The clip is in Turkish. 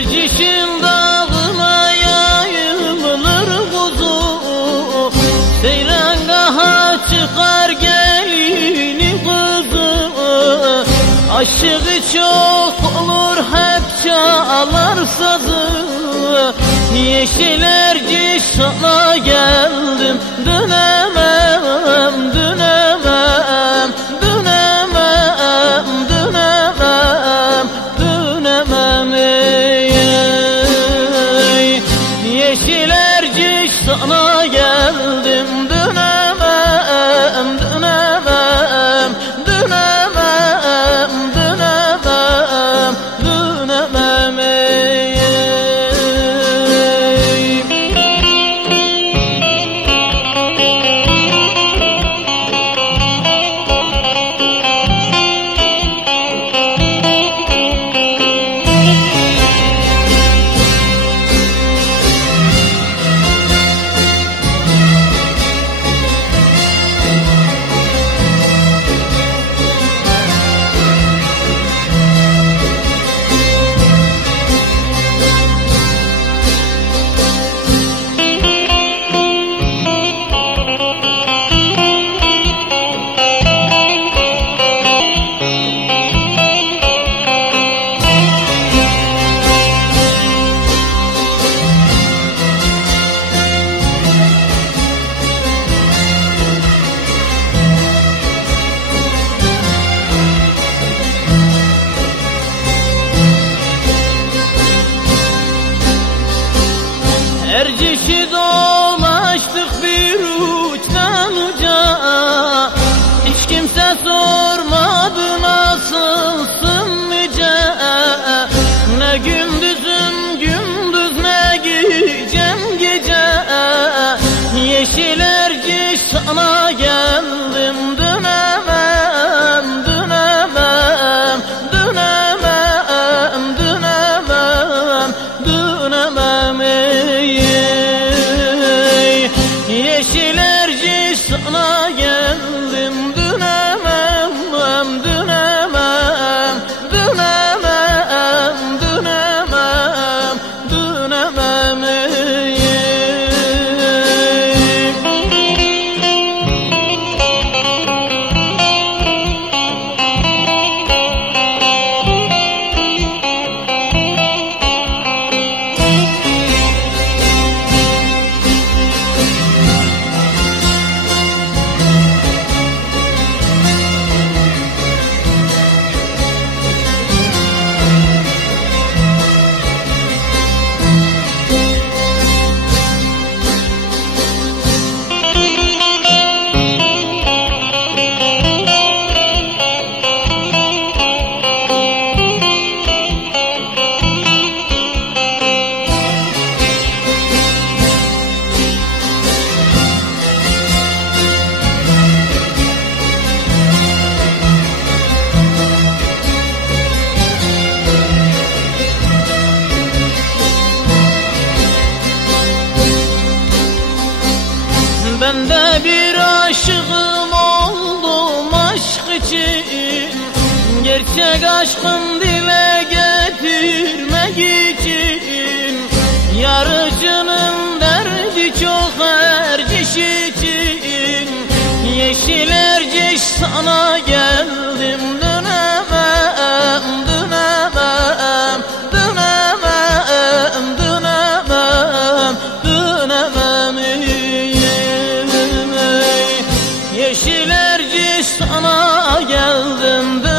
Erciş'in dağına yayılır kuzu Seyrangaha çıkar gelini kızı Aşığı çok olur hep çalar sazı. Yeşil Erciş'e geldim döner ورزشی Ben de bir aşığım oldum aşk için. Gerçek aşkın dile getirme sana geldim